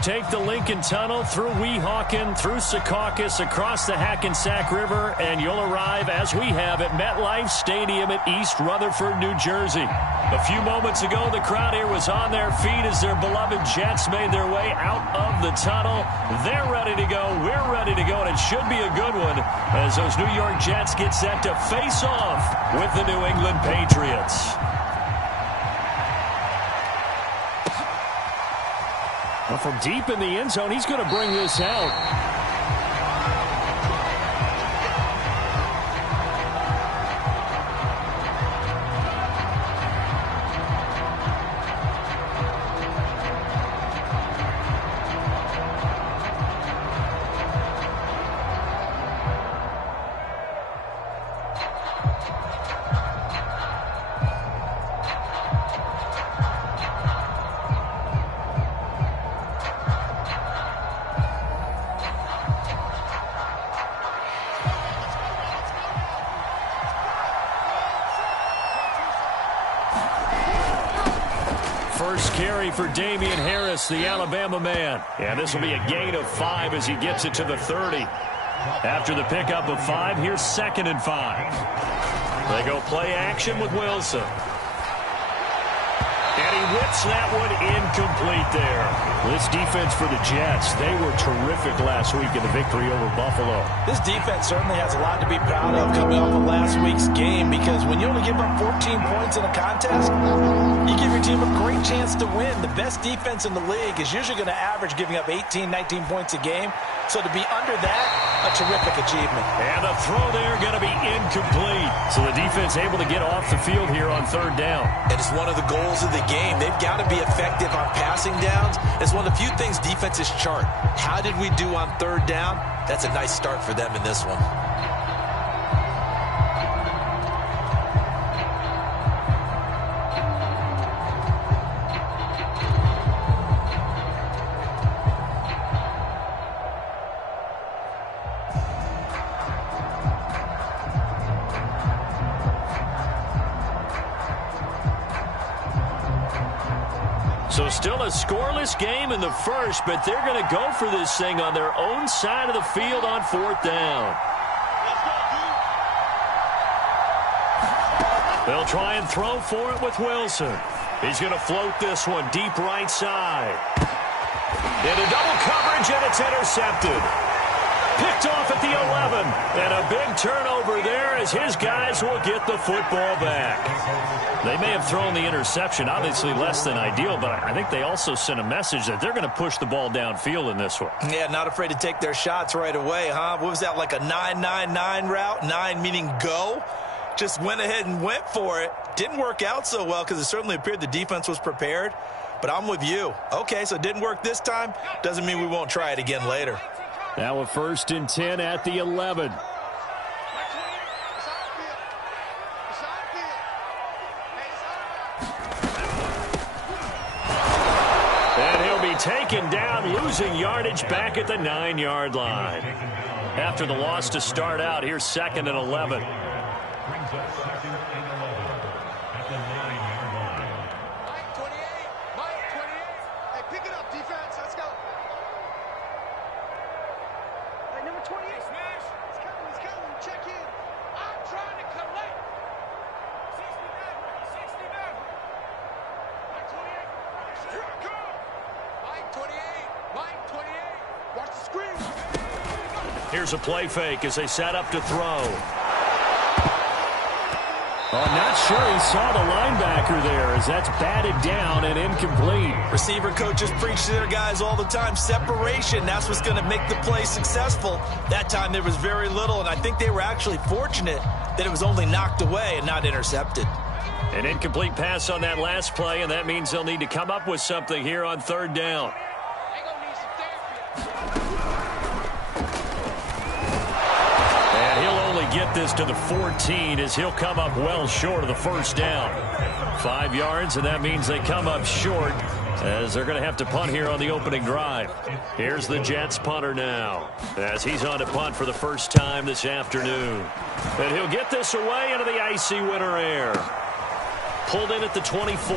Take the Lincoln Tunnel through Weehawken, through Secaucus, across the Hackensack River, and you'll arrive, as we have, at MetLife Stadium at East Rutherford, New Jersey. A few moments ago, the crowd here was on their feet as their beloved Jets made their way out of the tunnel. They're ready to go. We're ready to go, and it should be a good one as those New York Jets get set to face off with the New England Patriots. Well, from deep in the end zone, he's going to bring this out. First carry for Damian Harris, the Alabama man. And this will be a gain of 5 as he gets it to the 30. After the pickup of 5, here's 2nd and 5. They go play action with Wilson. And he whips that one incomplete there. This defense for the Jets, they were terrific last week in the victory over Buffalo. This defense certainly has a lot to be proud of coming off of last week's game, because when you only give up 14 points in a contest, you give your team a great chance to win. The best defense in the league is usually going to average giving up 18, 19 points a game. So to be under that, a terrific achievement. And the throw there going to be incomplete. So the defense able to get off the field here on 3rd down. And it's one of the goals of the game. They've got to be effective on passing downs. It's one of the few things defenses chart. How did we do on 3rd down? That's a nice start for them in this one. So still a scoreless game in the first, but they're going to go for this thing on their own side of the field on 4th down. They'll try and throw for it with Wilson. He's going to float this one deep right side. Into double coverage, and it's intercepted. Picked off at the 11. And a big turnover there as his guys will get the football back. They may have thrown the interception, obviously less than ideal, but I think they also sent a message that they're going to push the ball downfield in this one. Yeah, not afraid to take their shots right away, huh? What was that, like a 9-9-9 route? 9 meaning go? Just went ahead and went for it. Didn't work out so well because it certainly appeared the defense was prepared. But I'm with you. Okay, so it didn't work this time. Doesn't mean we won't try it again later. Now a 1st and 10 at the 11. And he'll be taken down, losing yardage back at the 9-yard line. After the loss to start out, here's 2nd and 11. Brings up 2nd and 11 at the 9-yard line. Mike 28, Mike 28. Hey, pick it up, defense. Let's go. Hey, number 28. Smash. It's coming. Check in. I'm trying to collect. 69. Mike 28. Striker. Mike 28. Mike 28. Watch the screen. Here's a play fake as they set up to throw. Oh, not sure he saw the linebacker there as that's batted down and incomplete. Receiver coaches preach to their guys all the time. Separation, that's what's going to make the play successful. That time there was very little, and I think they were actually fortunate that it was only knocked away and not intercepted. An incomplete pass on that last play, and that means they'll need to come up with something here on 3rd down. Get this to the 14 as he'll come up well short of the 1st down. 5 yards, and that means they come up short as they're going to have to punt here on the opening drive. Here's the Jets punter now as he's on to punt for the first time this afternoon. And he'll get this away into the icy winter air. Pulled in at the 24.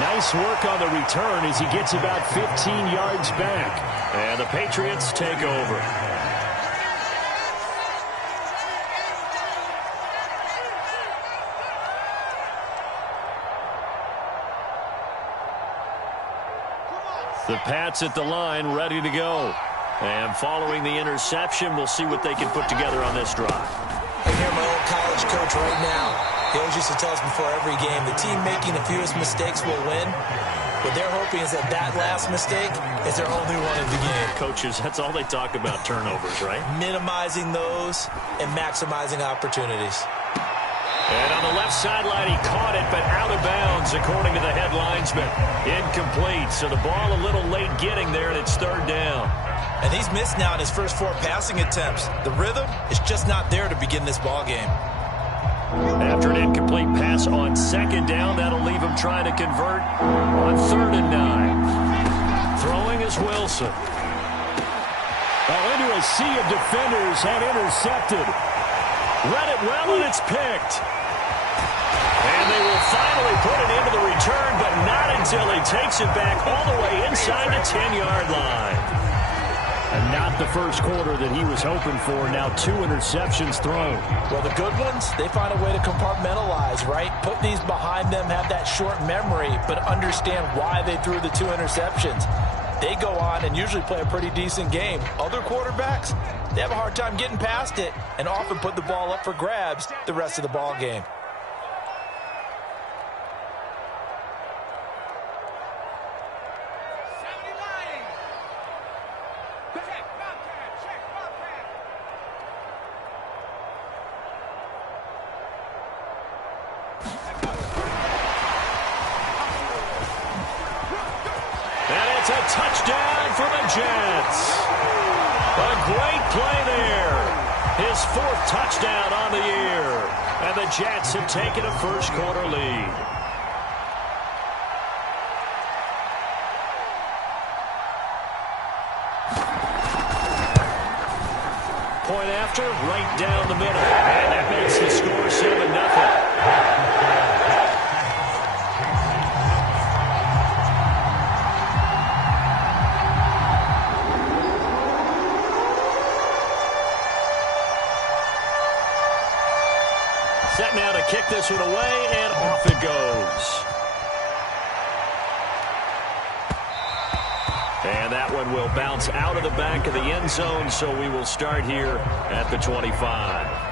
Nice work on the return as he gets about 15 yards back. And the Patriots take over. The Pats at the line, ready to go. And following the interception, we'll see what they can put together on this drive. I hear my old college coach right now. He always used to tell us before every game, the team making the fewest mistakes will win. What they're hoping is that that last mistake is their only one of the game. Coaches, that's all they talk about, turnovers, right? Minimizing those and maximizing opportunities. And on the left sideline, he caught it, but out of bounds, according to the head linesman. Incomplete, so the ball a little late getting there, and it's third down. And he's missed now in his first 4 passing attempts. The rhythm is just not there to begin this ball game. After an incomplete pass on second down, that'll leave him trying to convert on 3rd and 9. Throwing is Wilson. Into a sea of defenders and intercepted. Read it well, and it's picked. And they will finally put it into the return, but not until he takes it back all the way inside the 10-yard line. And not the first quarter that he was hoping for. Now 2 interceptions thrown. Well, the good ones, they find a way to compartmentalize, right? Put these behind them, have that short memory, but understand why they threw the 2 interceptions. They go on and usually play a pretty decent game. Other quarterbacks, they have a hard time getting past it and often put the ball up for grabs the rest of the ball game. It's a touchdown for the Jets. A great play there. His 4th touchdown on the year. And the Jets have taken a first quarter lead. Point after, right down the middle. And that makes the score 7-0. Set now to kick this one away, and off it goes. And that one will bounce out of the back of the end zone, so we will start here at the 25.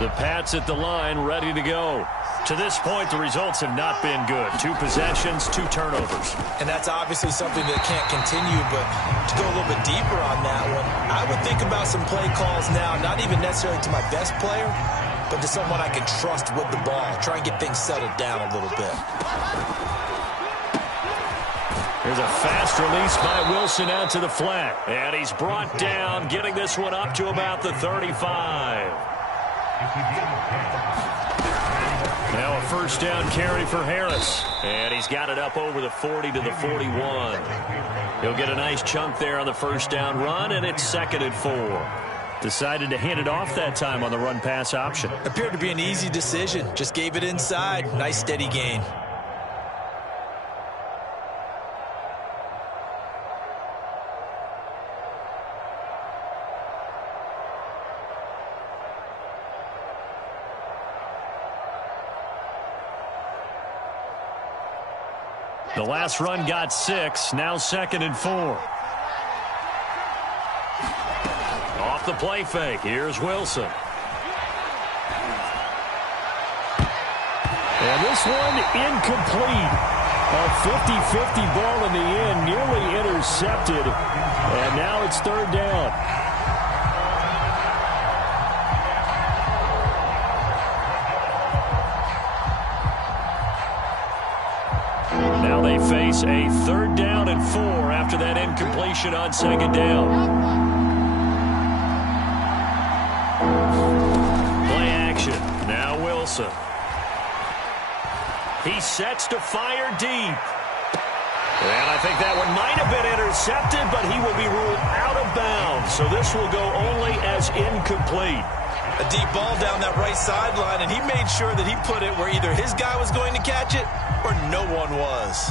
The Pats at the line, ready to go. To this point, the results have not been good. 2 possessions, 2 turnovers. And that's obviously something that can't continue, but to go a little bit deeper on that one, I would think about some play calls now, not even necessarily to my best player, but to someone I can trust with the ball. Try and get things settled down a little bit. There's a fast release by Wilson out to the flat. And he's brought down, getting this one up to about the 35. Now a first down carry for Harris. And he's got it up over the 40 to the 41. He'll get a nice chunk there on the first down run, and it's 2nd and 4. Decided to hand it off that time on the run-pass option. Appeared to be an easy decision. Just gave it inside. Nice steady gain. The last run got 6. Now 2nd and 4. Off the play fake. Here's Wilson. And this one incomplete. A 50-50 ball in the end, nearly intercepted. And now it's 3rd down. Now they face a 3rd down and 4 after that incompletion on 2nd down. Play Wilson. He sets to fire deep. And I think that one might have been intercepted, but he will be ruled out of bounds. So this will go only as incomplete. A deep ball down that right sideline, and he made sure that he put it where either his guy was going to catch it or no one was.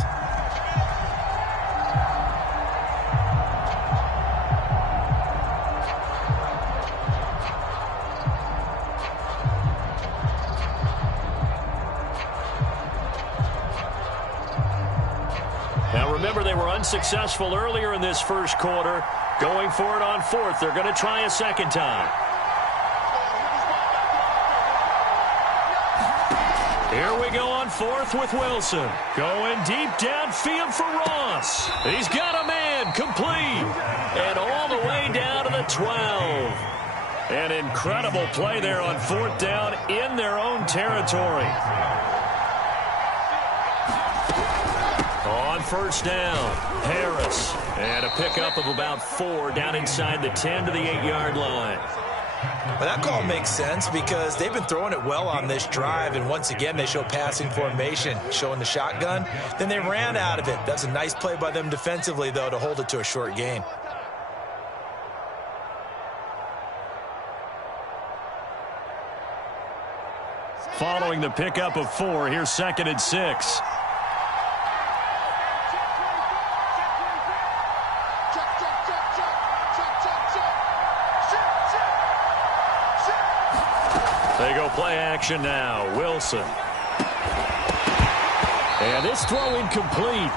Now remember, they were unsuccessful earlier in this first quarter. Going for it on fourth. They're going to try a second time. Here we go on fourth with Wilson. Going deep downfield for Ross. He's got a man complete. And all the way down to the 12. An incredible play there on fourth down in their own territory. On first down, Harris. And a pickup of about 4 down inside the 10 to the 8-yard line. Well, that call makes sense because they've been throwing it well on this drive, and once again they show passing formation, showing the shotgun. Then they ran out of it. That's a nice play by them defensively, though, to hold it to a short gain. Following the pickup of 4, here's 2nd and 6. They go play action now. Wilson. And this throw incomplete.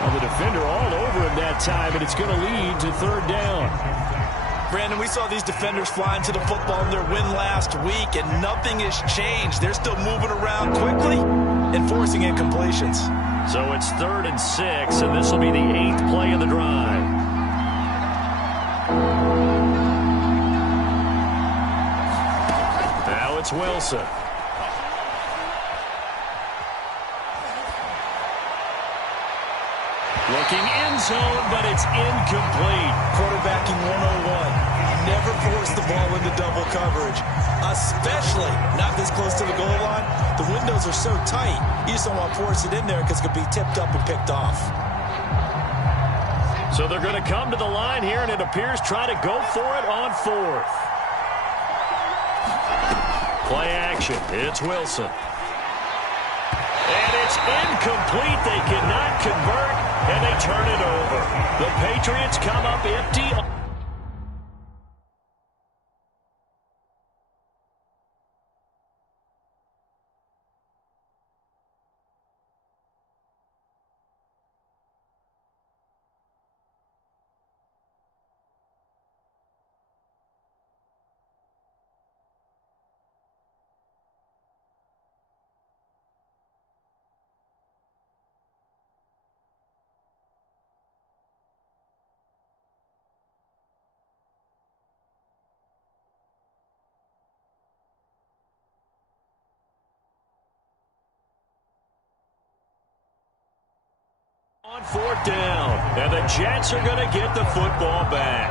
Well, the defender all over him that time, and it's going to lead to 3rd down. Brandon, we saw these defenders flying to the football in their win last week, and nothing has changed. They're still moving around quickly and forcing incompletions. So it's 3rd and 6, and this will be the 8th play of the drive. Now it's Wilson. Looking end zone, but it's incomplete. Quarterbacking 101. Never force the ball into double coverage, especially not this close to the goal line. The windows are so tight, you just don't want to force it in there because it could be tipped up and picked off. So they're going to come to the line here, and it appears try to go for it on 4th. Play action. It's Wilson. And it's incomplete. They cannot convert, and they turn it over. The Patriots come up empty. On 4th down, and the Jets are going to get the football back.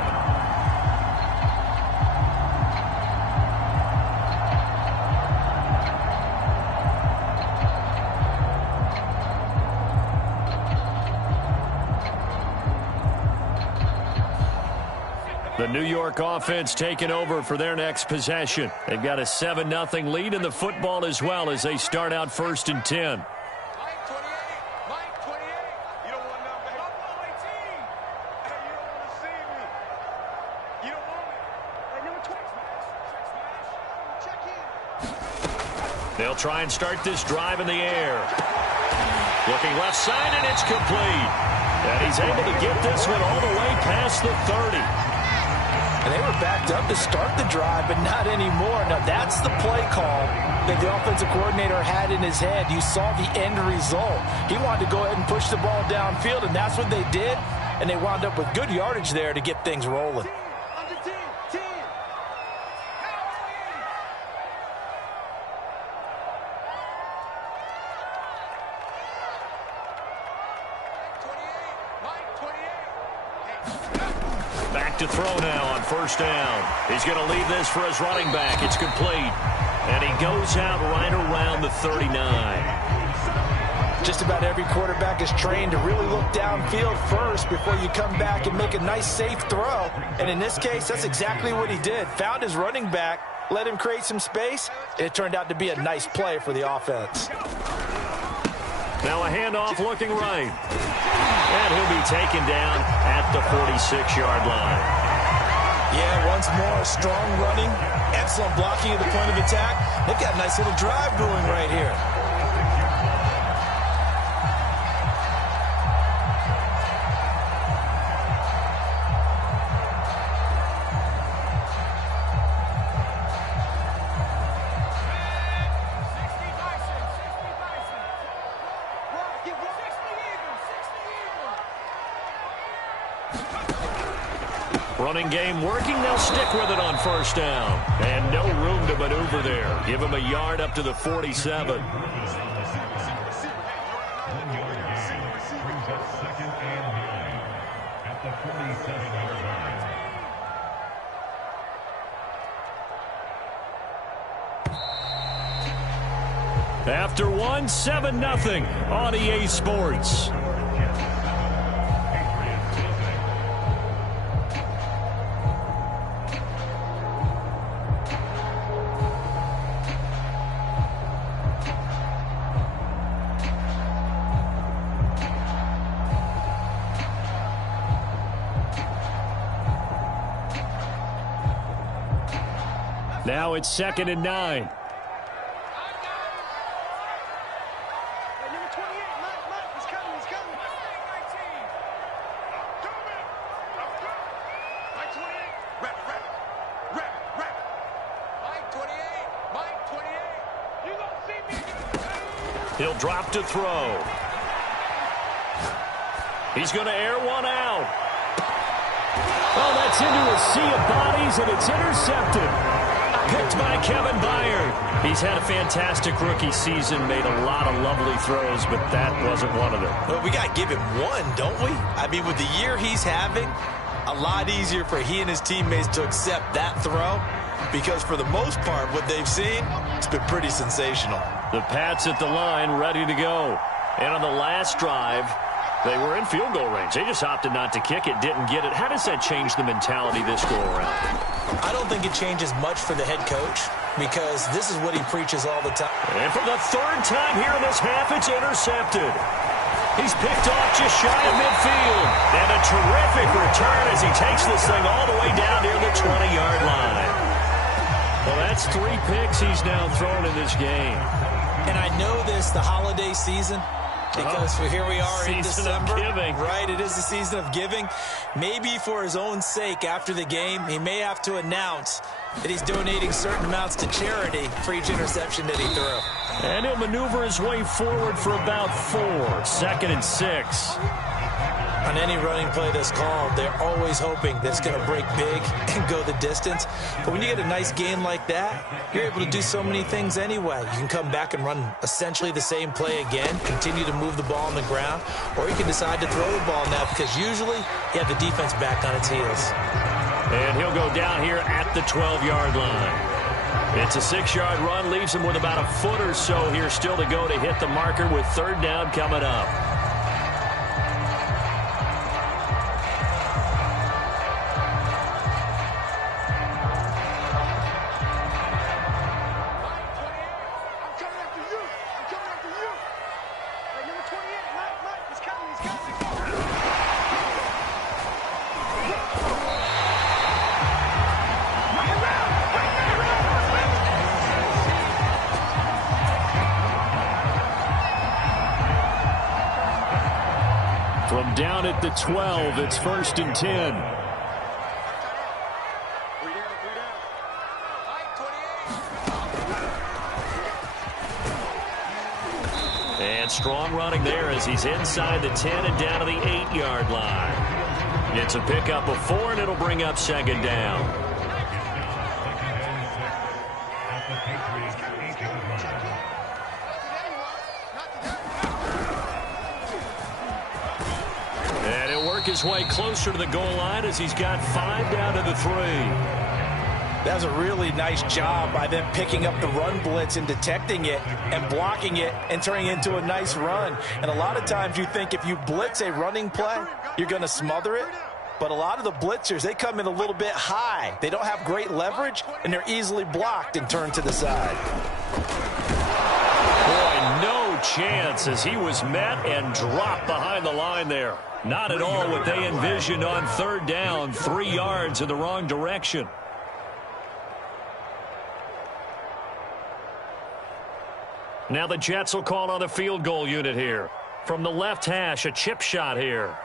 The New York offense taking over for their next possession. They've got a 7-0 lead in the football as well as they start out 1st and 10. They'll try and start this drive in the air. Looking left side, and it's complete. And he's able to get this one all the way past the 30. And they were backed up to start the drive, but not anymore. Now, that's the play call that the offensive coordinator had in his head. You saw the end result. He wanted to go ahead and push the ball downfield, and that's what they did. And they wound up with good yardage there to get things rolling. back to throw now on first down. He's going to leave this for his running back. It's complete. And he goes out right around the 39. Just about every quarterback is trained to really look downfield first before you come back and make a nice, safe throw. And in this case, that's exactly what he did. Found his running back, let him create some space, and it turned out to be a nice play for the offense. Now a handoff looking right. And he'll be taken down at the 46-yard line. Yeah, once more, strong running, excellent blocking at the point of attack. They've got a nice little drive brewing right here. Running game working. They'll stick with it on first down. And no room to maneuver there. Give him a yard up to the 47. 1 yard gain brings up 2nd and 9 at the 47-yard line. After one, 7-0 on EA Sports. Now it's 2nd and 9. Number 28, Mike, he's coming, he's coming. I'm coming. Mike 28. Rep. Mike 28. You gonna see me? He'll drop to throw. He's going to air one out. Oh, that's into a sea of bodies, and it's intercepted. Picked by Kevin Byard. He's had a fantastic rookie season, made a lot of lovely throws, but that wasn't one of them. Well, we got to give him one, don't we? I mean, with the year he's having, a lot easier for he and his teammates to accept that throw because for the most part, what they've seen, it's been pretty sensational. The Pats at the line, ready to go. And on the last drive, they were in field goal range. They just opted not to kick it, didn't get it. How does that change the mentality this go-around? I don't think it changes much for the head coach because this is what he preaches all the time. And for the third time here in this half, it's intercepted. He's picked off just shy of midfield. And a terrific return as he takes this thing all the way down near the 20-yard line. Well, that's 3 picks he's now thrown in this game. And I know this, the holiday season, because here we are in December. Season of giving. Right, it is the season of giving. Maybe for his own sake after the game, he may have to announce that he's donating certain amounts to charity for each interception that he threw. And he'll maneuver his way forward for about 4. 2nd and 6. On any running play that's called, they're always hoping that it's going to break big and go the distance. But when you get a nice game like that, you're able to do so many things anyway. You can come back and run essentially the same play again, continue to move the ball on the ground, or you can decide to throw the ball now because usually you have the defense back on its heels. And he'll go down here at the 12-yard line. It's a 6-yard run, leaves him with about a foot or so here still to go to hit the marker with 3rd down coming up. From down at the 12, it's 1st and 10. And strong running there as he's inside the 10 and down to the 8-yard line. Gets a pickup of 4, and it'll bring up 2nd down. his way closer to the goal line as he's got 5 down to the 3. That was a really nice job by them picking up the run blitz and detecting it and blocking it and turning it into a nice run. And a lot of times you think if you blitz a running play, you're going to smother it. But a lot of the blitzers, they come in a little bit high. They don't have great leverage, and they're easily blocked and turned to the side. Boy, no chance as he was met and dropped behind the line there. Not at all what they envisioned on 3rd down, 3 yards in the wrong direction. Now the Jets will call on the field goal unit here. From the left hash, a chip shot here.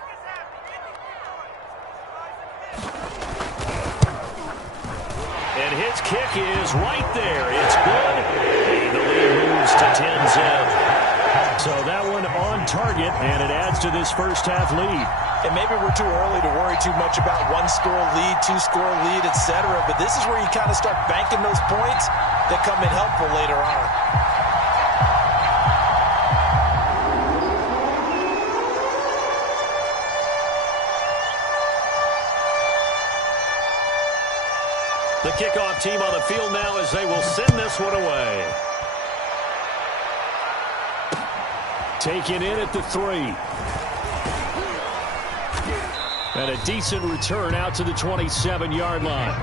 And his kick is right there. It's good. And the lead moves to 10-zip. So that one on target, and it adds to this first half lead. And maybe we're too early to worry too much about 1-score lead, 2-score lead, etc. But this is where you kind of start banking those points that come in helpful later on. The kickoff team on the field now as they will send this one away. Taken in at the 3. And a decent return out to the 27-yard line.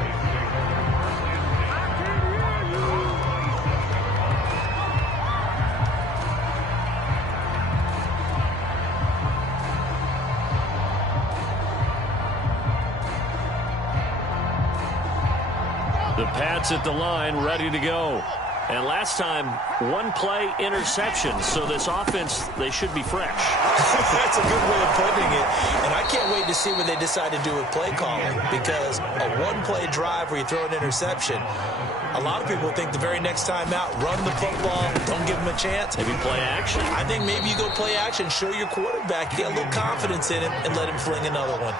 The Pats at the line, ready to go. And last time, 1-play interception. So this offense, they should be fresh. That's a good way of putting it. And I can't wait to see what they decide to do with play calling. Because a 1-play drive where you throw an interception, a lot of people think the very next time out, run the football, don't give them a chance. Maybe play action. I think maybe you go play action, show your quarterback, get a little confidence in him, and let him fling another one.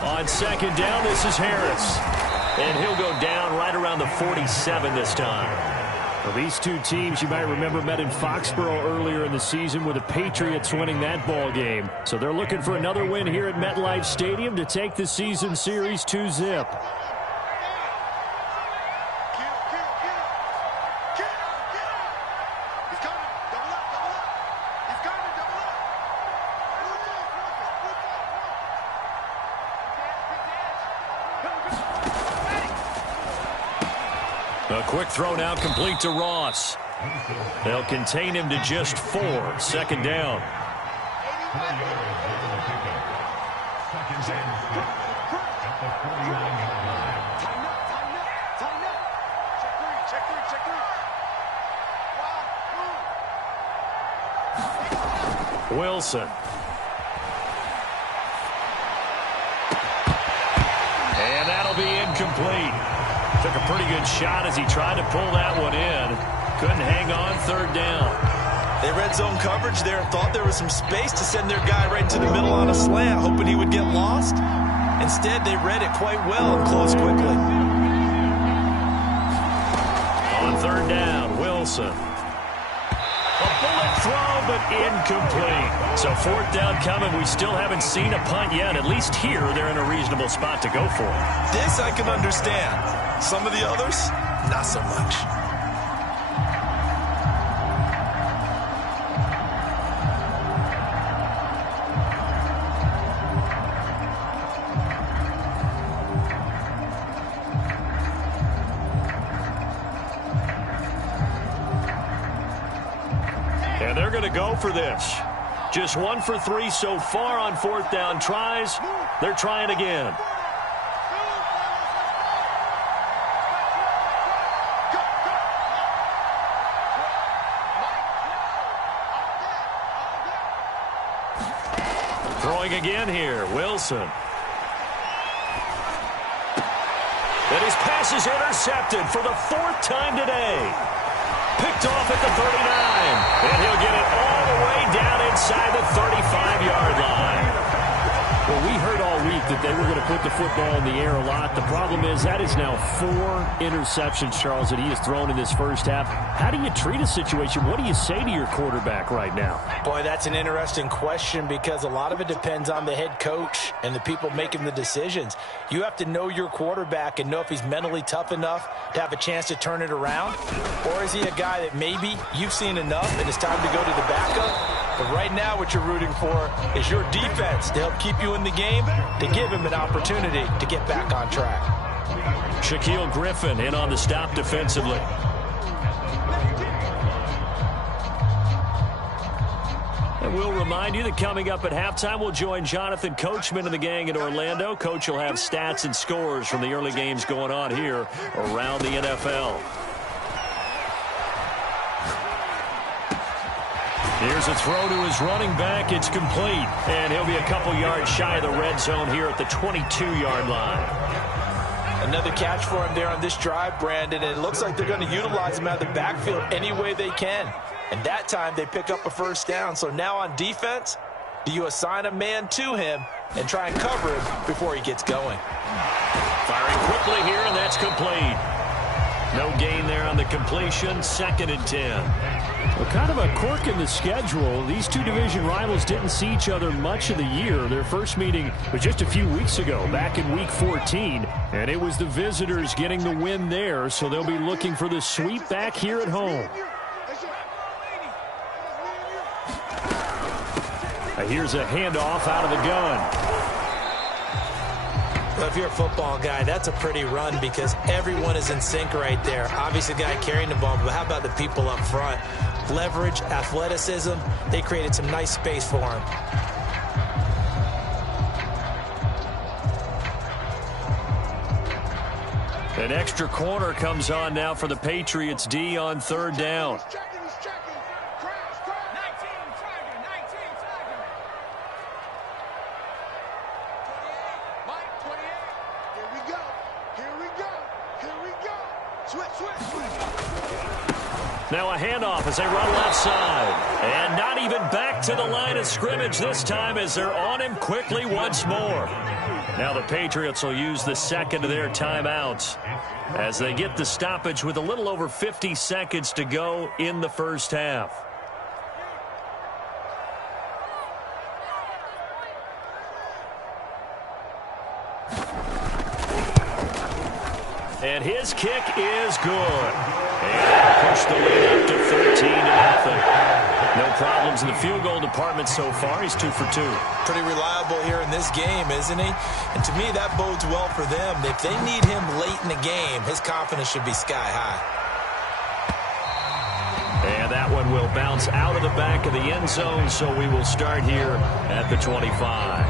On 2nd down, this is Harris. And he'll go down right around the 47 this time. Well, these two teams, you might remember, met in Foxborough earlier in the season with the Patriots winning that ball game. So they're looking for another win here at MetLife Stadium to take the season series 2-zip. A quick throw now complete to Ross. They'll contain him to just 4. 2nd down. Wilson. And that'll be incomplete. Took a pretty good shot as he tried to pull that one in. Couldn't hang on 3rd down. They red zone coverage there and thought there was some space to send their guy right into the middle on a slant, hoping he would get lost. Instead, they read it quite well and closed quickly. On 3rd down, Wilson. A bullet throw, but incomplete. So 4th down coming. We still haven't seen a punt yet. At least here, they're in a reasonable spot to go for it. This I can understand. Some of the others, not so much. And they're going to go for this. Just 1 for 3 so far on 4th down tries. They're trying again. Throwing again here, Wilson. And his pass is intercepted for the 4th time today. Picked off at the 39. And he'll get it all the way down inside the 35-yard line. Well, we heard all week that they were going to put the football in the air a lot. The problem is that is now 4 interceptions, Charles, that he has thrown in this first half. How do you treat a situation? What do you say to your quarterback right now? Boy, that's an interesting question because a lot of it depends on the head coach and the people making the decisions. You have to know your quarterback and know if he's mentally tough enough to have a chance to turn it around, or is he a guy that maybe you've seen enough and it's time to go to the backup? But right now what you're rooting for is your defense to help keep you in the game, to give him an opportunity to get back on track. Shaquille Griffin in on the stop defensively. And we'll remind you that coming up at halftime, we'll join Jonathan Coachman and the gang in Orlando. Coach will have stats and scores from the early games going on here around the NFL. Here's a throw to his running back. It's complete. And he'll be a couple yards shy of the red zone here at the 22-yard line. Another catch for him there on this drive, Brandon. And it looks like they're going to utilize him out of the backfield any way they can. And that time they pick up a first down. So now on defense, do you assign a man to him and try and cover him before he gets going? Firing quickly here, and that's complete. No gain there on the completion. 2nd and 10. Well, kind of a quirk in the schedule. These two division rivals didn't see each other much of the year. Their first meeting was just a few weeks ago, back in Week 14. And it was the visitors getting the win there, so they'll be looking for the sweep back here at home. Here's a handoff out of the gun. Well, if you're a football guy, that's a pretty run because everyone is in sync right there. Obviously, the guy carrying the ball, but how about the people up front? Leverage, athleticism, they created some nice space for him. An extra corner comes on now for the Patriots D on 3rd down. Now a handoff as they run left side. And not even back to the line of scrimmage this time as they're on him quickly once more. Now the Patriots will use the second of their timeouts as they get the stoppage with a little over 50 seconds to go in the first half. And his kick is good. And push the lead up to 13-0. No problems in the field goal department so far. He's 2 for 2. Pretty reliable here in this game, isn't he? And to me, that bodes well for them. If they need him late in the game, his confidence should be sky high. And that one will bounce out of the back of the end zone, so we will start here at the 25.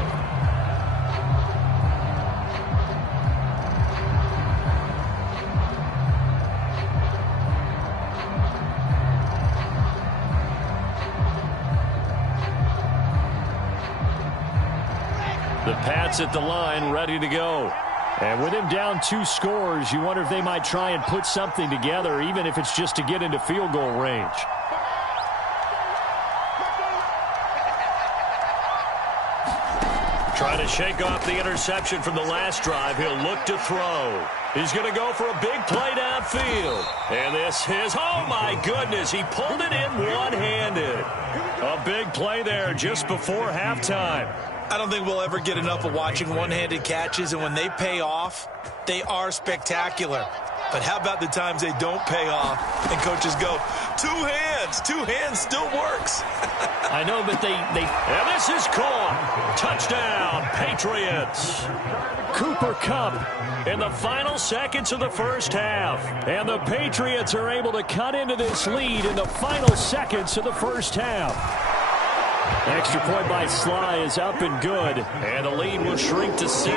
The Pats at the line, ready to go. And with him down 2 scores, you wonder if they might try and put something together, even if it's just to get into field goal range. Trying to shake off the interception from the last drive. He'll look to throw. He's going to go for a big play downfield. And this is, oh my goodness, he pulled it in one-handed. A big play there just before halftime. I don't think we'll ever get enough of watching one-handed catches, and when they pay off, they are spectacular. But how about the times they don't pay off and coaches go, 2 hands, 2 hands still works. I know, but and this is caught. Touchdown, Patriots. Cooper Kupp in the final seconds of the first half. And the Patriots are able to cut into this lead in the final seconds of the first half. Extra point by Sly is up and good, and the lead will shrink to 6.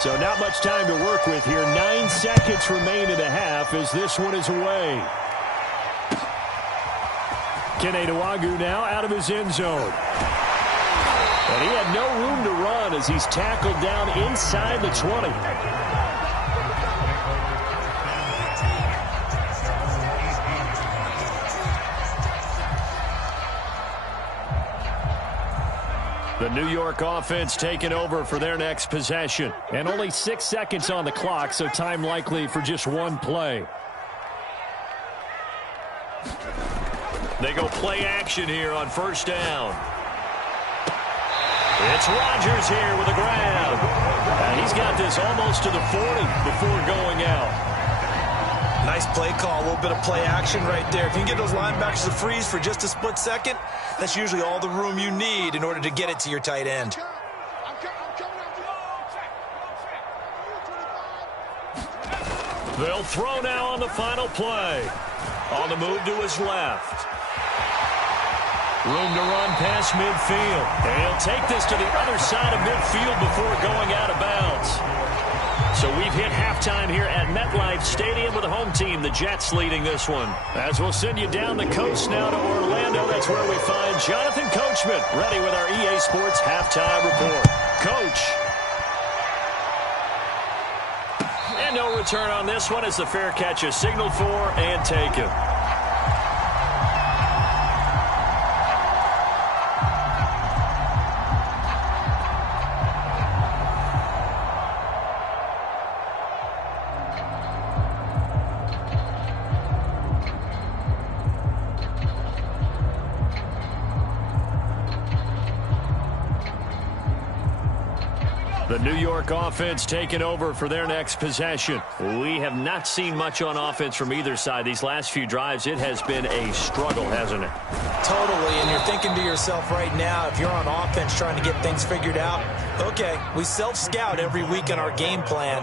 So not much time to work with here. 9 seconds remain in the half as this one is away. Kene Nwangwu now out of his end zone. And he had no room to run as he's tackled down inside the 20. The New York offense taking over for their next possession. And only 6 seconds on the clock, so time likely for just one play. They go play action here on first down. It's Rodgers here with a grab. And he's got this almost to the 40 before going out. Nice play call, a little bit of play action right there. If you can get those linebackers to freeze for just a split second, that's usually all the room you need in order to get it to your tight end. They'll throw now on the final play. On the move to his left. Room to run past midfield. And he'll take this to the other side of midfield before going out of bounds. So we've hit halftime here at MetLife Stadium with the home team, the Jets, leading this one. As we'll send you down the coast now to Orlando, that's where we find Jonathan Coachman, ready with our EA Sports halftime report. Coach. And no return on this one as the fair catch is signaled for and taken. The New York offense taking over for their next possession. We have not seen much on offense from either side. These last few drives, it has been a struggle, hasn't it? Totally, and you're thinking to yourself right now, if you're on offense trying to get things figured out, okay, we self-scout every week in our game plan.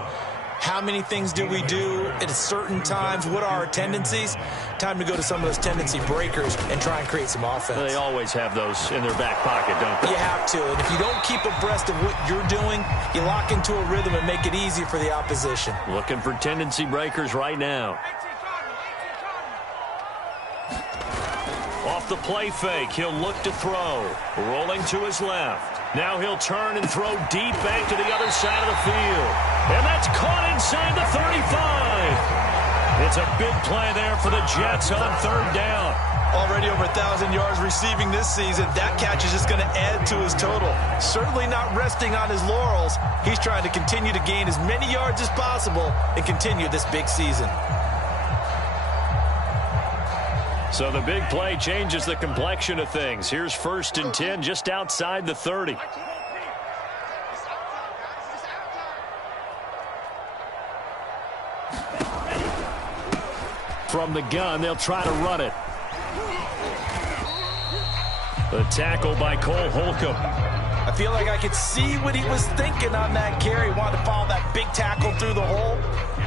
How many things do we do at certain times? What are our tendencies? Time to go to some of those tendency breakers and try and create some offense. They always have those in their back pocket, don't they? You have to, and if you don't keep abreast of what you're doing, you lock into a rhythm and make it easy for the opposition. Looking for tendency breakers right now. Off the play fake, he'll look to throw. Rolling to his left. Now he'll turn and throw deep back to the other side of the field. And that's caught inside the 35. It's a big play there for the Jets on third down. Already over 1,000 yards receiving this season. That catch is just going to add to his total. Certainly not resting on his laurels. He's trying to continue to gain as many yards as possible and continue this big season. So the big play changes the complexion of things. Here's 1st and 10 just outside the 30. From the gun, they'll try to run it. The tackle by Cole Holcomb. I feel like I could see what he was thinking on that carry. Wanted to follow that big tackle through the hole.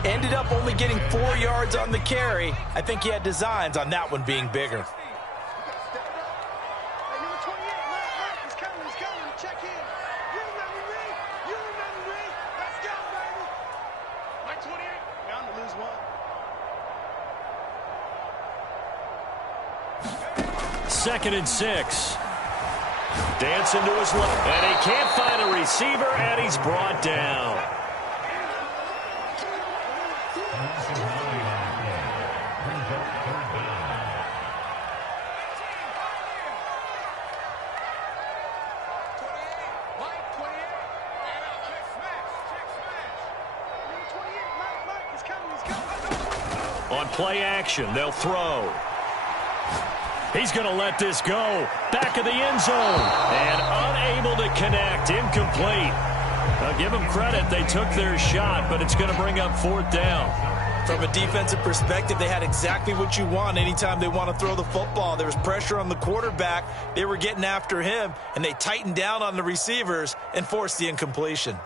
Ended up only getting 4 yards on the carry. I think he had designs on that one being bigger. Second and 6. Dancing to his left. And he can't find a receiver, and he's brought down. On play action, they'll throw. He's going to let this go. Back of the end zone. And unable to connect. Incomplete. I'll give them credit. They took their shot, but it's going to bring up 4th down. From a defensive perspective, they had exactly what you want anytime they want to throw the football. There was pressure on the quarterback. They were getting after him, and they tightened down on the receivers and forced the incompletion.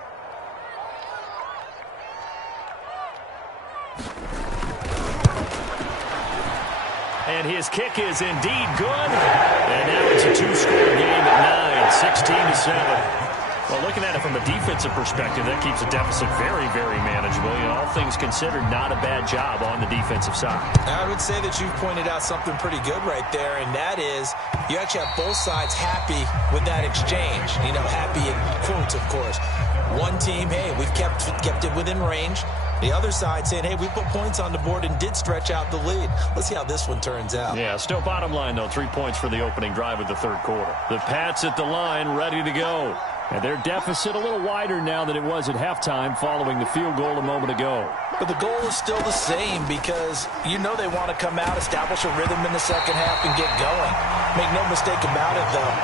And his kick is indeed good. And now it's a 2-score game at 9, 16-7. Well, looking at it from a defensive perspective, that keeps the deficit very, very manageable. You know, all things considered, not a bad job on the defensive side. I would say that you've pointed out something pretty good right there, and that is you actually have both sides happy with that exchange. You know, happy in quotes, of course. One team, hey, we've kept it within range. The other side saying, hey, we put points on the board and did stretch out the lead. Let's see how this one turns out. Yeah, still bottom line, though, 3 points for the opening drive of the third quarter. The Pats at the line, ready to go. And their deficit a little wider now than it was at halftime following the field goal a moment ago. But the goal is still the same because you know they want to come out, establish a rhythm in the second half, and get going. Make no mistake about it, though.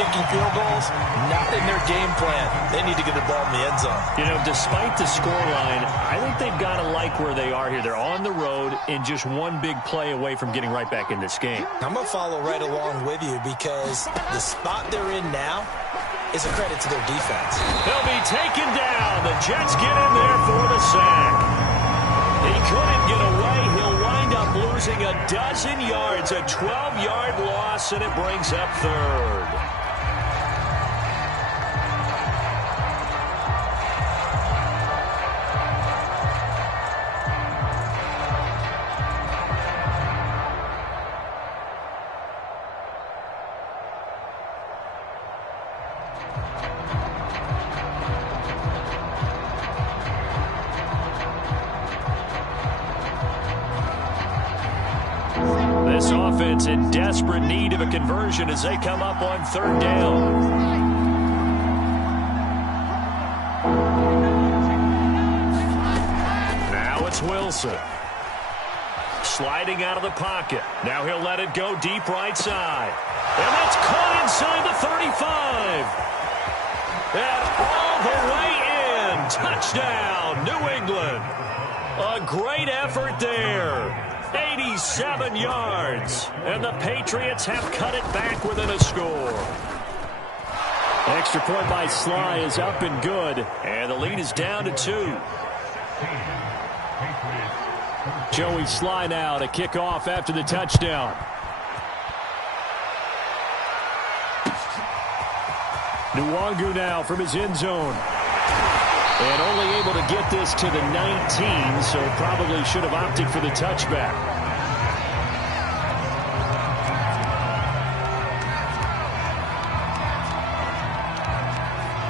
Kicking field goals, not in their game plan. They need to get the ball in the end zone. You know, despite the scoreline, I think they've got to like where they are here. They're on the road and just one big play away from getting right back in this game. I'm going to follow right along with you because the spot they're in now is a credit to their defense. They'll be taken down. The Jets get in there for the sack. He couldn't get away. He'll wind up losing a dozen yards, a 12-yard loss, and it brings up third. This offense in desperate need of a conversion as they come up on third down. Now it's Wilson. Sliding out of the pocket. Now he'll let it go deep right side. And that's caught inside the 35. And all the way in. Touchdown, New England. A great effort there. 87 yards, and the Patriots have cut it back within a score. Extra point by Sly is up and good, and the lead is down to 2. Joey Sly now to kick off after the touchdown. Nwangu now from his end zone. And only able to get this to the 19, so probably should have opted for the touchback.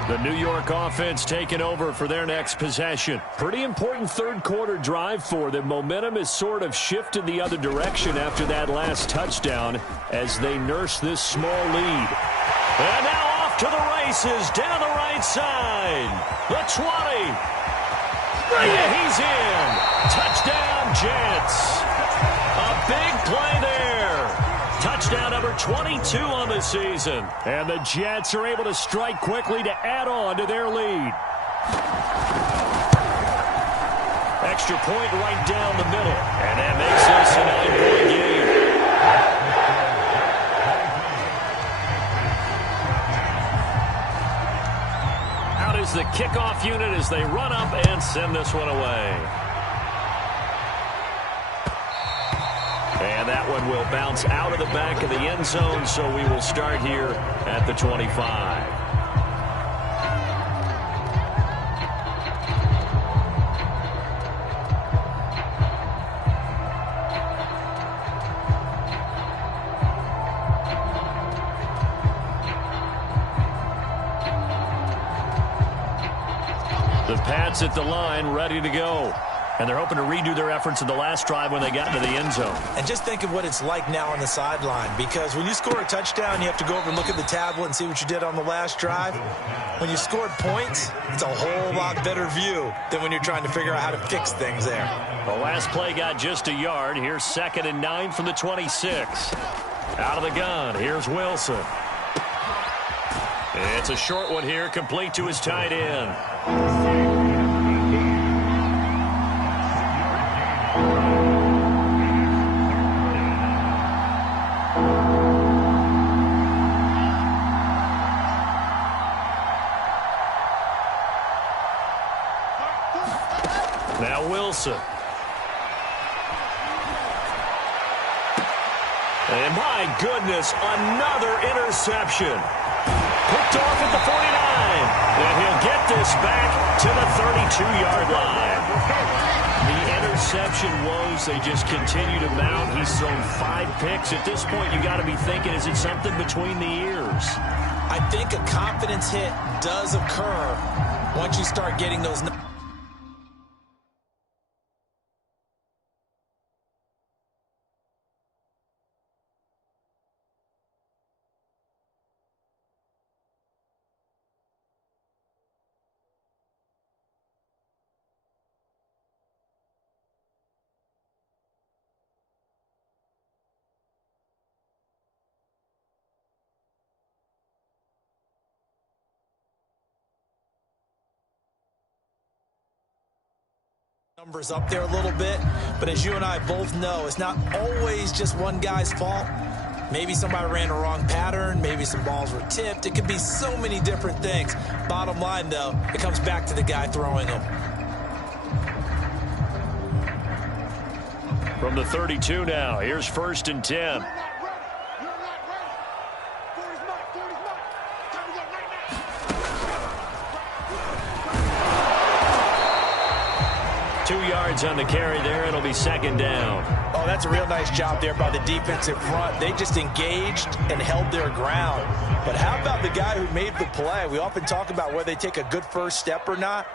The New York offense taking over for their next possession. Pretty important third quarter drive for them. Momentum has sort of shifted the other direction after that last touchdown as they nurse this small lead. And now off to the races down the right side. The 20. And he's in. Touchdown, Jets. A big play there. Touchdown number 22 on the season. And the Jets are able to strike quickly to add on to their lead. Extra point right down the middle. And that makes this a 9-point game. Is the kickoff unit as they run up and send this one away. And that one will bounce out of the back of the end zone, so we will start here at the 25. The Pats at the line, ready to go. And they're hoping to redo their efforts in the last drive when they got into the end zone. And just think of what it's like now on the sideline, because when you score a touchdown, you have to go over and look at the tablet and see what you did on the last drive. When you scored points, it's a whole lot better view than when you're trying to figure out how to fix things there. The last play got just a yard. Here's 2nd and 9 from the 26. Out of the gun, here's Wilson. It's a short one here, complete to his tight end. Now Wilson. And my goodness, another interception. Picked off at the 49. And he'll get this back to the 32-yard line. The interception woes, they just continue to mount. He's thrown 5 picks. At this point, you got to be thinking, is it something between the ears? I think a confidence hit does occur once you start getting those numbers. Numbers up there a little bit, but as you and I both know, it's not always just one guy's fault. Maybe somebody ran a wrong pattern, maybe some balls were tipped. It could be so many different things. Bottom line, though, it comes back to the guy throwing them. From the 32 now, here's 1st and 10. 2 yards on the carry there. It'll be 2nd down. Oh, that's a real nice job there by the defensive front. They just engaged and held their ground. But how about the guy who made the play? We often talk about whether they take a good first step or not.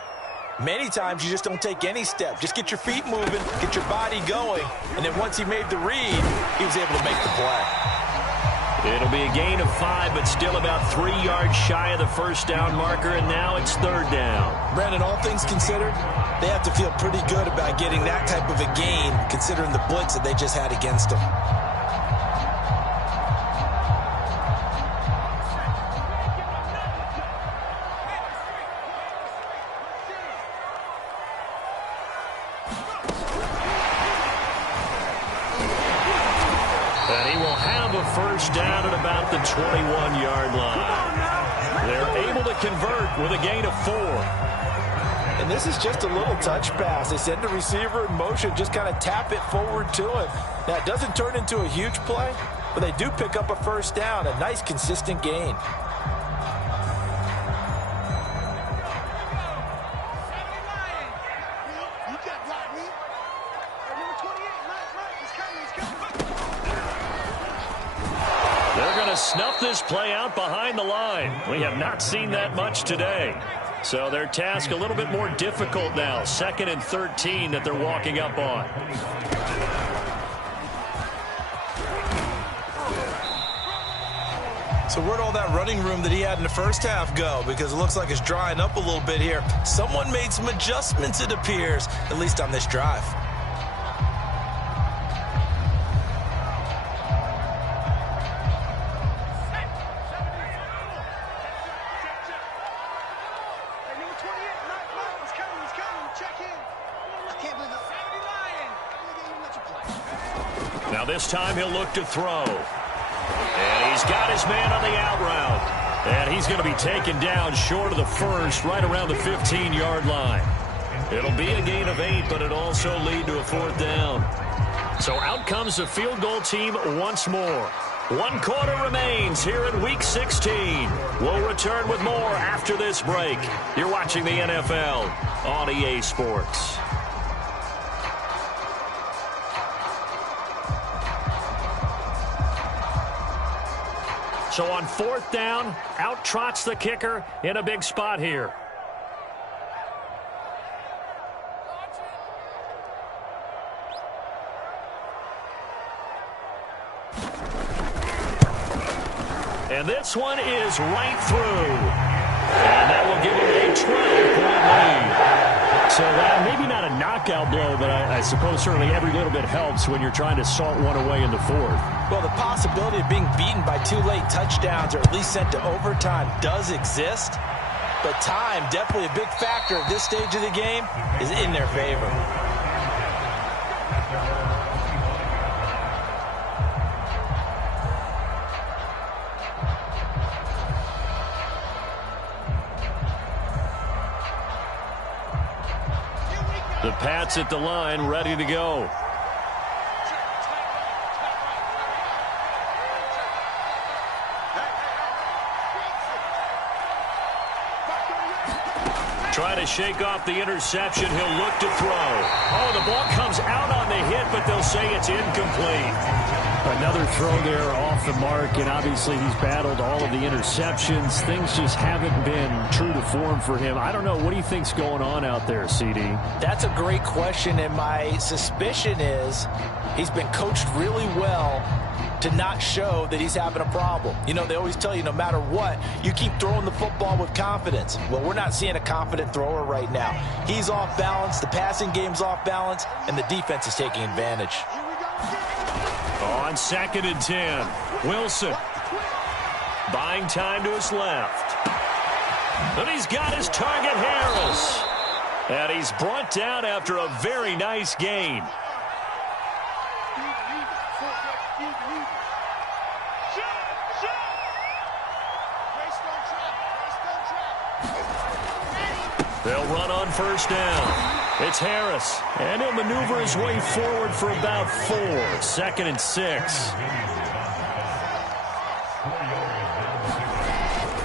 Many times you just don't take any step. Just get your feet moving, get your body going, and then once he made the read, he was able to make the play. It'll be a gain of 5, but still about 3 yards shy of the 1st down marker, and now it's 3rd down. Brandon, all things considered, they have to feel pretty good about getting that type of a gain, considering the blitz that they just had against them. And he will have a 1st down at about the 21-yard line. They're able to convert with a gain of 4. And this is just a little touch pass. They send the receiver in motion, just kind of tap it forward to him. Now, it doesn't turn into a huge play, but they do pick up a 1st down, a nice, consistent gain. They're going to snuff this play out behind the line. We have not seen that much today. So their task a little bit more difficult now. 2nd and 13 that they're walking up on. So where'd all that running room that he had in the first half go? Because it looks like it's drying up a little bit here. Someone made some adjustments, it appears, at least on this drive. Now this time he'll look to throw. And he's got his man on the out route. And he's going to be taken down short of the 1st, right around the 15-yard line. It'll be a gain of 8, but it'll also lead to a 4th down. So out comes the field goal team once more. 1 quarter remains here in Week 16. We'll return with more after this break. You're watching the NFL on EA Sports. So on 4th down, out trots the kicker in a big spot here. And this one is right through. And that will give him a 12-point lead. So that maybe not a knockout blow, but I suppose certainly every little bit helps when you're trying to salt one away in the 4th. Well, the possibility of being beaten by 2 late touchdowns or at least sent to overtime does exist. But time, definitely a big factor at this stage of the game, is in their favor. The Pats at the line, ready to go. Trying to shake off the interception. He'll look to throw. Oh, the ball comes out on the hit, but they'll say it's incomplete. Another throw there off the mark, and obviously he's battled all of the interceptions. Things just haven't been true to form for him. I don't know. What do you think's going on out there, CD? That's a great question, and my suspicion is he's been coached really well to not show that he's having a problem. You know, they always tell you no matter what, you keep throwing the football with confidence. Well, we're not seeing a confident thrower right now. He's off balance, the passing game's off balance, and the defense is taking advantage. On 2nd and 10, Wilson buying time to his left. And he's got his target, Harris. And he's brought down after a very nice gain. They'll run on 1st down. It's Harris, and he'll maneuver his way forward for about 4. 2nd and 6.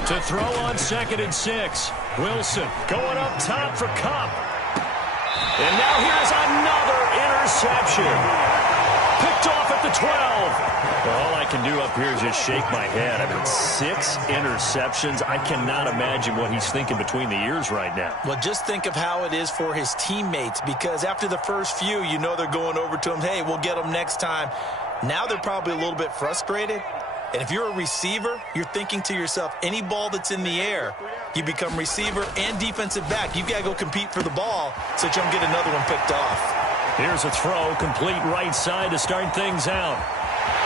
To throw on 2nd and 6. Wilson going up top for Cup. And now here's another interception. Picked off at the 12. All I can do up here is just shake my head. I mean, 6 interceptions. I cannot imagine what he's thinking between the ears right now. Well, just think of how it is for his teammates, because after the first few, you know they're going over to him, hey, we'll get him next time. Now they're probably a little bit frustrated. And if you're a receiver, you're thinking to yourself, any ball that's in the air, you become receiver and defensive back. You've got to go compete for the ball so that you don't get another one picked off. Here's a throw, complete right side to start things out.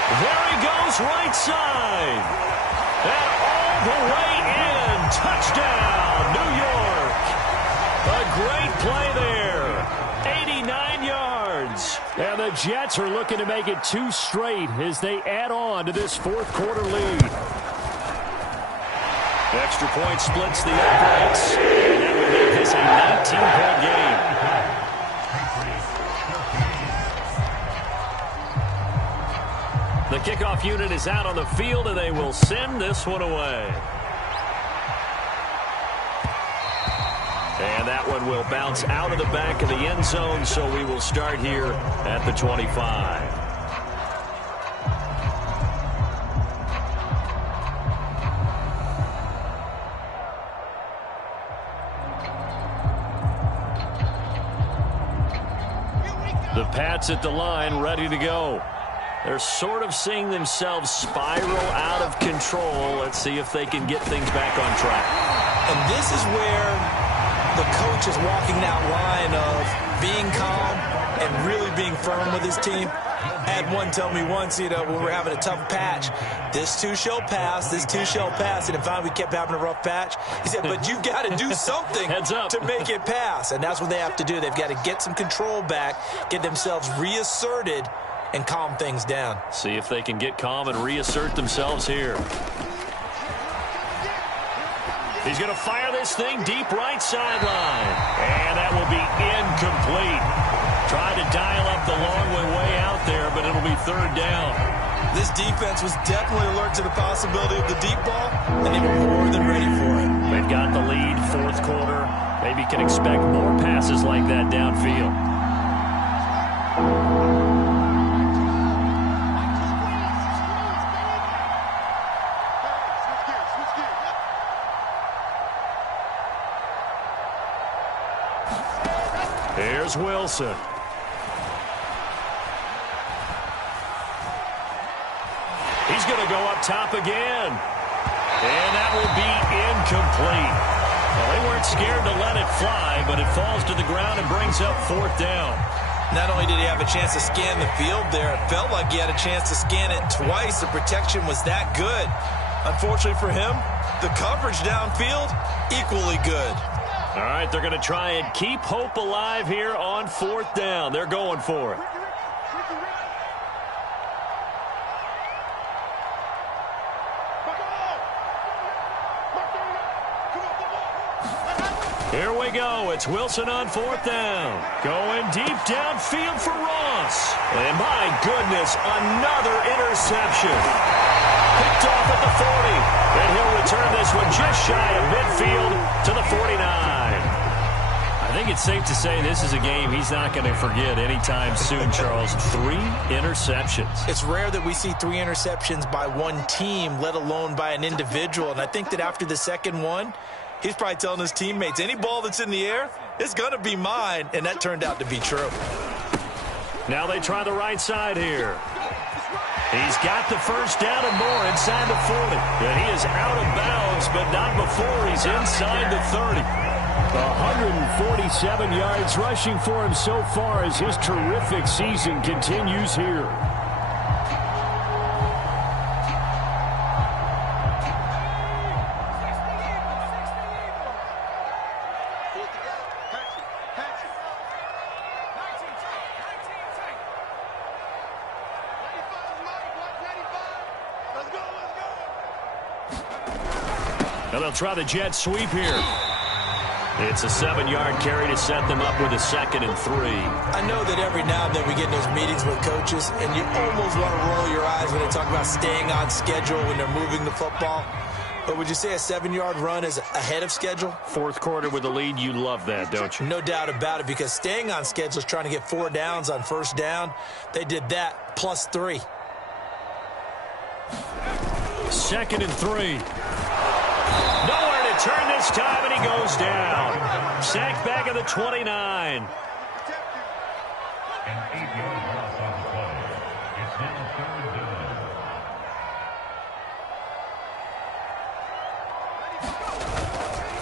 There he goes, right side. And all the way in. Touchdown, New York. A great play there. 89 yards. And the Jets are looking to make it 2 straight as they add on to this 4th quarter lead. Extra point splits the uprights. And that will make this a 19-point game. The kickoff unit is out on the field, and they will send this one away. And that one will bounce out of the back of the end zone, so we will start here at the 25. The Pats at the line, ready to go. They're sort of seeing themselves spiral out of control. Let's see if they can get things back on track. And this is where the coach is walking that line of being calm and really being firm with his team. I had one tell me once, you know, when we're having a tough patch, this too shall pass, this too shall pass. And finally we kept having a rough patch. He said, but you've got to do something to make it pass. And that's what they have to do. They've got to get some control back, get themselves reasserted, and calm things down. See if they can get calm and reassert themselves here. He's going to fire this thing deep right sideline. And that will be incomplete. Tried to dial up the long way out there, but it'll be 3rd down. This defense was definitely alert to the possibility of the deep ball, and they were more than ready for it. They've got the lead, 4th quarter. Maybe can expect more passes like that downfield. Here's Wilson. He's going to go up top again. And that will be incomplete. Well, they weren't scared to let it fly, but it falls to the ground and brings up 4th down. Not only did he have a chance to scan the field there, it felt like he had a chance to scan it twice. The protection was that good. Unfortunately for him, the coverage downfield, equally good. All right, they're going to try and keep hope alive here on 4th down. They're going for it. Here we go. It's Wilson on 4th down. Going deep downfield for Ross. And my goodness, another interception. Picked off at the 40. And he'll return this one just shy of midfield to the 49. I think it's safe to say this is a game he's not going to forget anytime soon, Charles. 3 interceptions. It's rare that we see 3 interceptions by one team, let alone by an individual. And I think that after the second one, he's probably telling his teammates, any ball that's in the air, it's going to be mine. And that turned out to be true. Now they try the right side here. He's got the first down and more inside the 40. And he is out of bounds, but not before he's inside the 30. 147 yards rushing for him so far as his terrific season continues here. Now they'll try the jet sweep here. It's a 7-yard carry to set them up with a 2nd and 3. I know that every now and then we get in those meetings with coaches, and you almost want to roll your eyes when they talk about staying on schedule when they're moving the football. But would you say a 7-yard run is ahead of schedule? 4th quarter with the lead, you love that, don't you? No doubt about it, because staying on schedule is trying to get 4 downs on first down. They did that, plus 3. 2nd and 3. Nowhere to turn this time, and he goes down. Sacked back at the 29. An 8-yard loss on the play. It's now 3rd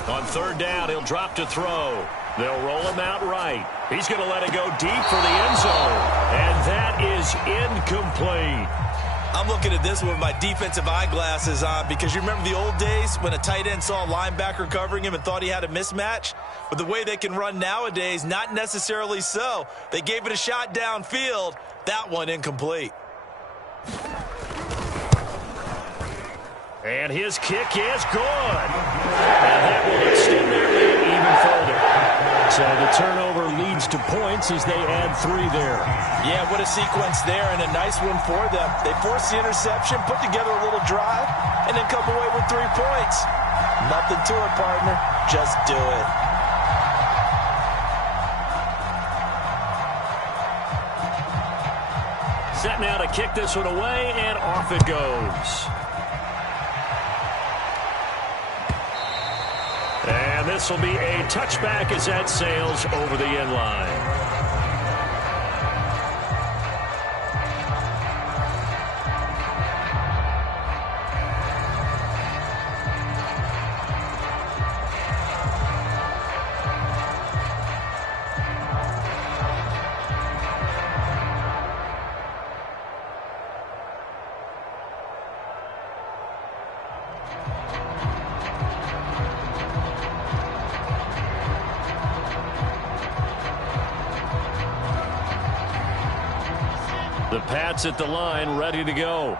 down. On 3rd down, he'll drop to throw. They'll roll him out right. He's going to let it go deep for the end zone. And that is incomplete. I'm looking at this with my defensive eyeglasses on, because you remember the old days when a tight end saw a linebacker covering him and thought he had a mismatch? But the way they can run nowadays, not necessarily so. They gave it a shot downfield. That one incomplete. And his kick is good. And that will extend their lead even further. So the turnover leads to points as they add 3 there. Yeah, what a sequence there, and a nice one for them. They force the interception, put together a little drive, and then come away with 3 points. Nothing to it, partner. Just do it. Set now to kick this one away, and off it goes. And this will be a touchback as that sails over the end line. The Pats at the line, ready to go.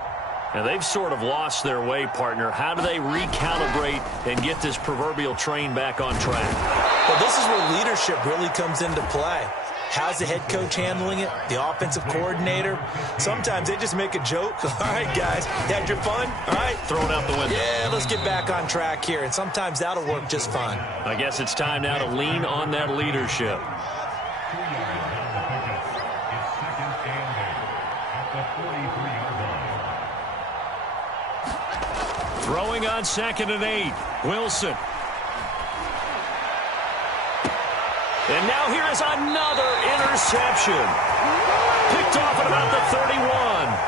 And they've sort of lost their way, partner. How do they recalibrate and get this proverbial train back on track? Well, this is where leadership really comes into play. How's the head coach handling it? The offensive coordinator? Sometimes they just make a joke. All right, guys, you had your fun? All right. Throw it out the window. Yeah, let's get back on track here. And sometimes that'll work just fine. I guess it's time now to lean on that leadership. 2 yards on the pickup. It's 2nd and 8 at the 43-yard line. Throwing on 2nd and 8. Wilson. And now here is another interception. Picked off at about the 31.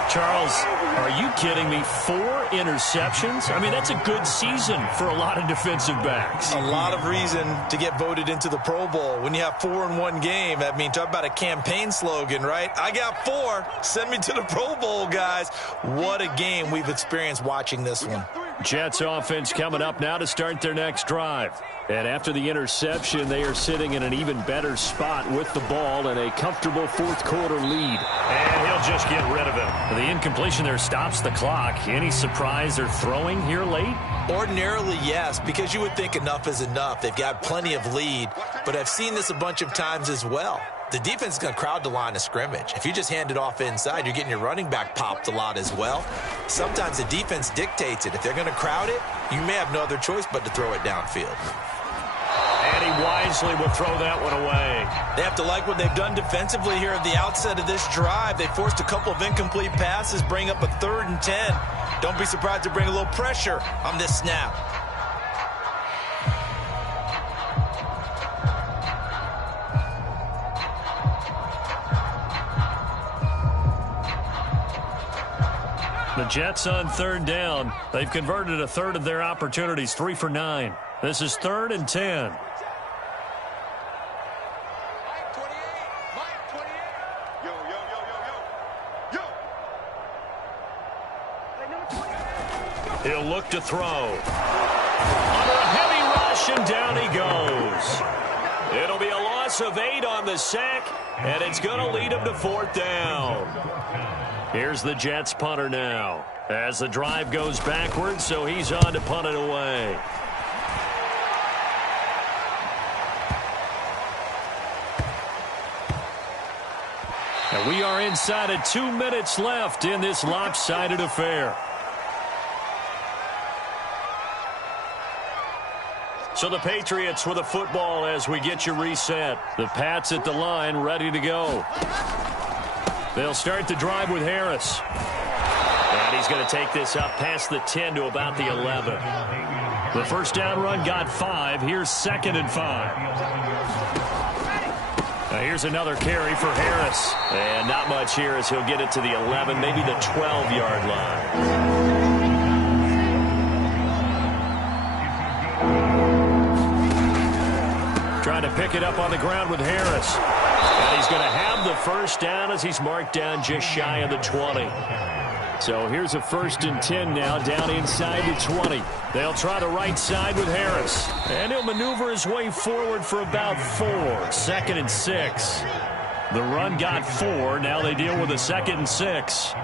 Charles, are you kidding me? 4 interceptions? I mean, that's a good season for a lot of defensive backs. A lot of reason to get voted into the Pro Bowl. When you have 4 in one game, I mean, talk about a campaign slogan, right? I got 4. Send me to the Pro Bowl, guys. What a game we've experienced watching this one. Jets offense coming up now to start their next drive. And after the interception, they are sitting in an even better spot with the ball and a comfortable 4th quarter lead. And he'll just get rid of it. The incompletion there stops the clock. Any surprise they're throwing here late? Ordinarily, yes, because you would think enough is enough. They've got plenty of lead, but I've seen this a bunch of times as well. The defense is going to crowd the line of scrimmage. If you just hand it off inside, you're getting your running back popped a lot as well. Sometimes the defense dictates it. If they're going to crowd it, you may have no other choice but to throw it downfield. And he wisely will throw that one away. They have to like what they've done defensively here at the outset of this drive. They forced a couple of incomplete passes, bring up a 3rd and 10. Don't be surprised to bring a little pressure on this snap. The Jets on 3rd down. They've converted a 1/3 of their opportunities, 3 for 9. This is 3rd and 10. He'll look to throw. Under a heavy rush, and down he goes. It'll be a loss of 8 on the sack, and it's going to lead him to 4th down. Here's the Jets punter now. As the drive goes backwards, so he's on to punt it away. And we are inside of 2 minutes left in this lopsided affair. So the Patriots with the football as we get you reset. The Pats at the line, ready to go. They'll start the drive with Harris. And he's going to take this up past the 10 to about the 11. The first down run got 5. Here's 2nd and 5. Now here's another carry for Harris. And not much here as he'll get it to the 11, maybe the 12-yard line. Trying to pick it up on the ground with Harris. And he's going to have the first down as he's marked down just shy of the 20. So here's a 1st and 10 now down inside the 20. They'll try the right side with Harris. And he'll maneuver his way forward for about 4. 2nd and 6. The run got 4. Now they deal with a 2nd and 6.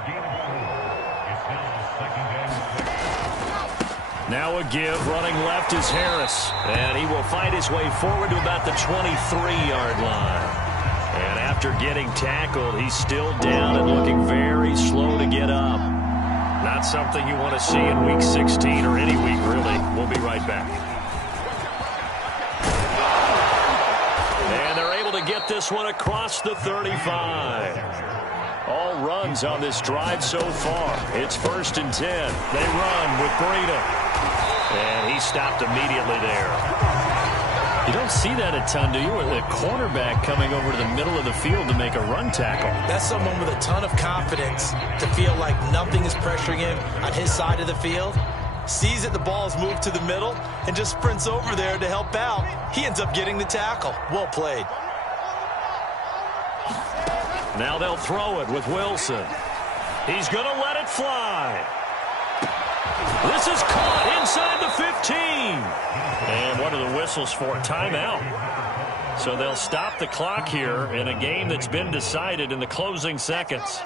Now a give, running left is Harris. And he will find his way forward to about the 23-yard line. And after getting tackled, he's still down and looking very slow to get up. Not something you want to see in Week 16 or any week, really. We'll be right back. And they're able to get this one across the 35. All runs on this drive so far. It's 1st and 10. They run with Breida. And he stopped immediately there. You don't see that a ton, do you? With a cornerback coming over to the middle of the field to make a run tackle. That's someone with a ton of confidence to feel like nothing is pressuring him on his side of the field. Sees that the ball's moved to the middle and just sprints over there to help out. He ends up getting the tackle. Well played. Now they'll throw it with Wilson. He's going to let it fly. This is caught inside the 15. And what are the whistles for? Timeout. So they'll stop the clock here in a game that's been decided in the closing seconds.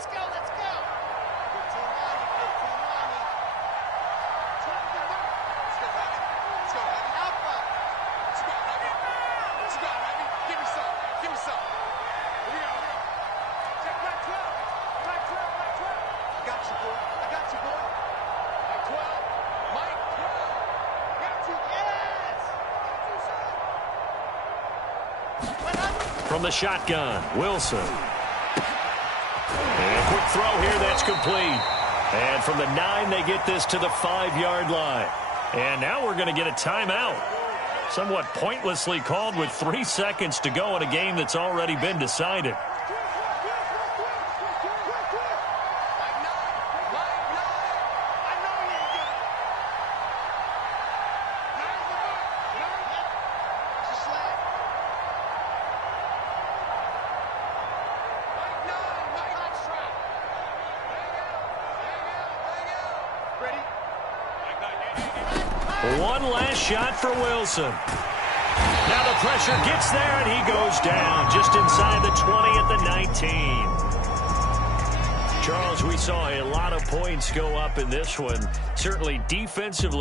From the shotgun, Wilson. And a quick throw here, that's complete. And from the 9, they get this to the 5-yard line. And now we're going to get a timeout. Somewhat pointlessly called with 3 seconds to go in a game that's already been decided. One last shot for Wilson. Now the pressure gets there, and he goes down just inside the 20 at the 19. Charles, we saw a lot of points go up in this one. Certainly defensively.